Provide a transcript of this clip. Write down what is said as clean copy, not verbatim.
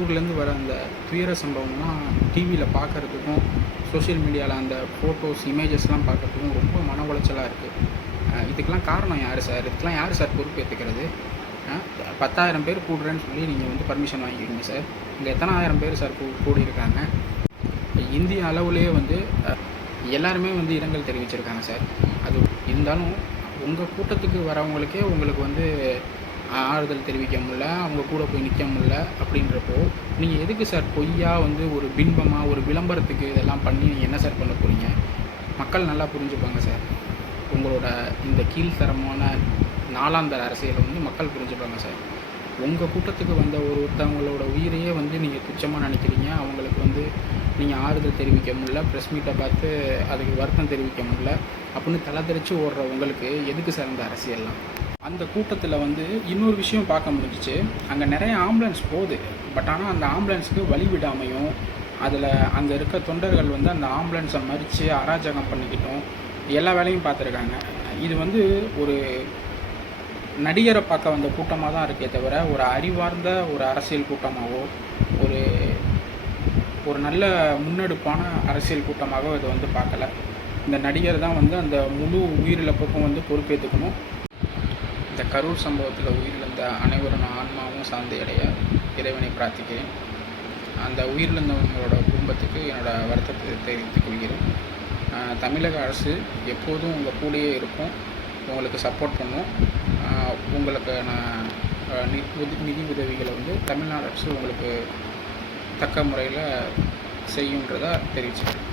கரூர்லேருந்து வர அந்த துயர சம்பவம்லாம் டிவியில் பார்க்குறதுக்கும் சோஷியல் மீடியாவில் அந்த ஃபோட்டோஸ் இமேஜஸ்லாம் பார்க்குறதுக்கும் ரொம்ப மன உளைச்சலாக இருக்குது. இதுக்கெல்லாம் காரணம் யார் சார்? இதுக்கெல்லாம் யார் சார் பொறுப்பேற்றுக்கிறது? 10,000 பேர் கூடுறேன்னு சொல்லி நீங்கள் வந்து பர்மிஷன் வாங்கிக்கிறீங்க சார். இங்கே எத்தனை ஆயிரம் பேர் சார் கூடியிருக்காங்க? இந்திய அளவுலேயே வந்து எல்லாருமே வந்து இரங்கல் தெரிவிச்சிருக்காங்க சார். அது இருந்தாலும் உங்கள் கூட்டத்துக்கு வரவங்களுக்கே உங்களுக்கு வந்து ஆறுதல் தெரிவிக்க முடியல, அவங்க கூட போய் நிற்க முடியல. அப்படின்றப்போ நீங்கள் எதுக்கு சார் பொய்யா வந்து ஒரு பின்பமாக ஒரு விளம்பரத்துக்கு இதெல்லாம் பண்ணி நீங்கள் என்ன சார் பண்ண போகிறீங்க? மக்கள் நல்லா புரிஞ்சுப்பாங்க சார். உங்களோட இந்த கீழ்த்தரமான நாளாந்தர அரசியலை வந்து மக்கள் புரிஞ்சுப்பாங்க சார். உங்கள் கூட்டத்துக்கு வந்த ஒருத்தவங்களோட உயிரையே வந்து நீங்கள் துச்சமாக நினைக்கிறீங்க. அவங்களுக்கு வந்து நீங்கள் ஆறுதல் தெரிவிக்க முடியல, ப்ரெஸ் மீட்டை பார்த்து அதுக்கு வருத்தம் தெரிவிக்க முடியல அப்படின்னு தலைதெறிச்சு ஓடுற உங்களுக்கு எதுக்கு சார் இந்த அரசியல்லாம்? அந்த கூட்டத்தில் வந்து இன்னொரு விஷயம் பார்க்க முடிஞ்சிச்சு. அங்கே நிறைய ஆம்புலன்ஸ் போகுது. பட் ஆனால் அந்த ஆம்புலன்ஸுக்கு வழி விடாமையும் அதில் அங்கே இருக்க தொண்டர்கள் வந்து அந்த ஆம்புலன்ஸை மறித்து அராஜகம் பண்ணிக்கிட்டோம் எல்லா வேலையும் பார்த்துருக்காங்க. இது வந்து ஒரு நடிகரை பார்க்க வந்த கூட்டமாக தான் இருக்கே தவிர ஒரு அறிவார்ந்த ஒரு அரசியல் கூட்டமாகவோ ஒரு நல்ல முன்னெடுப்பான அரசியல் கூட்டமாக இதை வந்து பார்க்கல. இந்த நடிகர் தான் வந்து அந்த முழு உயிரிழப்புக்கும் வந்து பொறுப்பேற்றுக்கணும். இந்த கரூர் சம்பவத்தில் உயிரிழந்த அனைவரும் ஆன்மாவும் சாந்தி அடைய இறைவனை பிரார்த்திக்கிறேன். அந்த உயிரிழந்தவங்களோட குடும்பத்துக்கு என்னோடய வருத்தத்தை தெரிவித்துக் கொள்கிறேன். தமிழக அரசு எப்போதும் உங்கள் கூடயே இருக்கும், உங்களுக்கு சப்போர்ட் பண்ணும். உங்களுக்கான நிதி உதவிகளை வந்து தமிழ்நாடு அரசு உங்களுக்கு தக்க முறையில் செய்யுன்றதை தெரிவிச்சுக்கிறேன்.